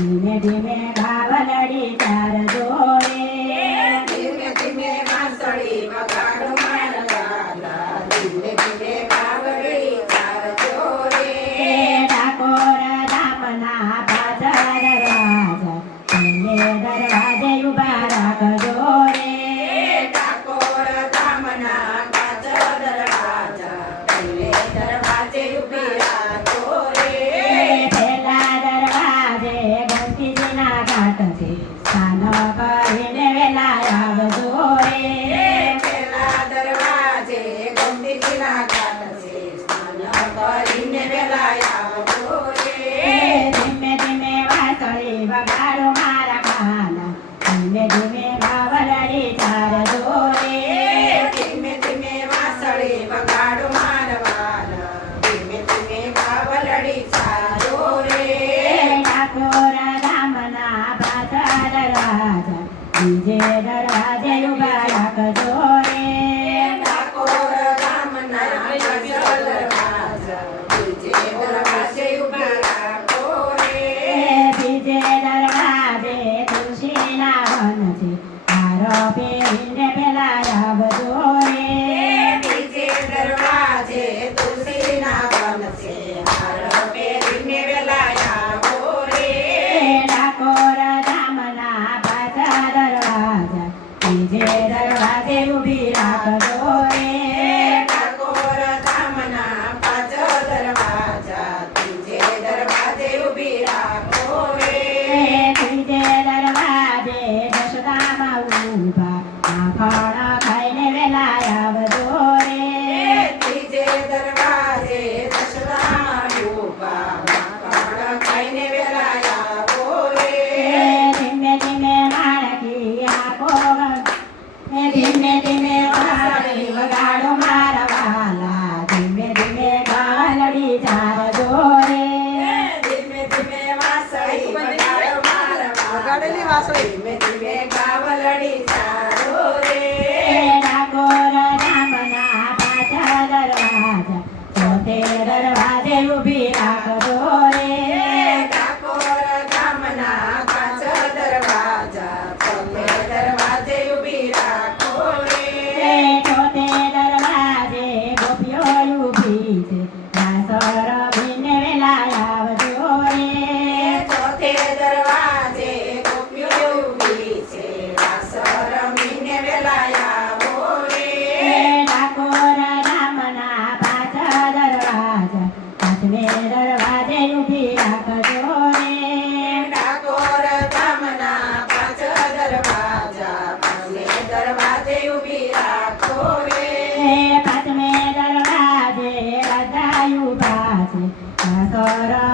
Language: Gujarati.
ધીમે ધીમે ગાવલડી ચાર જોડે ધીમે ધીમે વાંસળી વગાડો મારા વાલા ધીમે ધીમે ગાવલડી ચાર જોડે ડાકોર ધામના પાછળ દરવાજા પેલે દરવાજે ઉભા રાખજો રે ડાકોર ધામના પાછળ દરવાજા પેલે દરવાજે ઊભી રાખો રે પેલા દરવાજે ગંગીજીના ઘાટ છે સ્નાન કરીને વેલા આવજો રે પેલા દરવાજે ગોમતીજીના ઘાટ છે સ્નાન કરીને વેલા આવજો રે ધીમે ધીમે વાંસળી વગાડો મારા કાના ધીમે ધીમે ગાવલડી ચાર જોડે ધીમે ધીમે વાંસળી વગાડો મારા વાલા ધીમે ધીમે ગાવલડી ચારો રે ડાકોર ધામના પાછળ દરવાજા બીજે દરવાજે ઉભા રાખજો રે ડાકોર ધામના પાછળ દરવાજા બીજે દરવાજે ઊભા રાખો રે બીજે દરવાજે તુલસીના વન છે હાર પહેરીને પેલા આવજો રે બીજે દરવાજે તુલસીના વન છે હાર પહેરીને વેલા આવો રે ડાકોર ધામના પાછળ દરવાજા બીજે દરવાજે ઊભી રાખજો રે ડાકોર ધામના પાછળ દરવાજા ત્રીજે દરવાજે ઊભી રાખો રે ત્રીજે દરવાજે દશધામાં ઊભા માખણ ખાઈને વેલા આવજો રે ત્રીજે દરવાજે દશરામાં ડૂબા માખણ ખાઈને વેલા આવો રે ધીમે ધીમે માણકી આંખો ધીમે ધીમે વાંસળી વગાડો મારા વાલા ધીમે ધીમે ગાવલડી ચારજો રે ધીમે ધીમે વાંસળી વગાડો મારા વગાડેલી વાંસળી. ધીમે ધીમે ગાવલડી ચારો રે ડાકોર ધામના પાછળ દરવાજા ચોથે દરવાજે ઊભી રાખજો રે ડાકોર ધામના પાછળ દરવાજા ચોથે દરવાજે ઊભી રાખો રે ચોથે દરવાજે ગોપીઓ ઊભી છે રાસ રમીને વેલા આવજો રે ચોથે દરવાજે ગોપીઓ ઊભી છે રાસ રમીને વેલા આવો રે ડાકોર ધામના પાછળ દરવાજા પાંચમે દરવાજે ઊભી રાખજો રે ડાકોર ધામના પાછળ દરવાજા પાંચમે દરવાજે ઊભી રાખો રે પાંચમે દરવાજે બધા ઊભા છે રાસ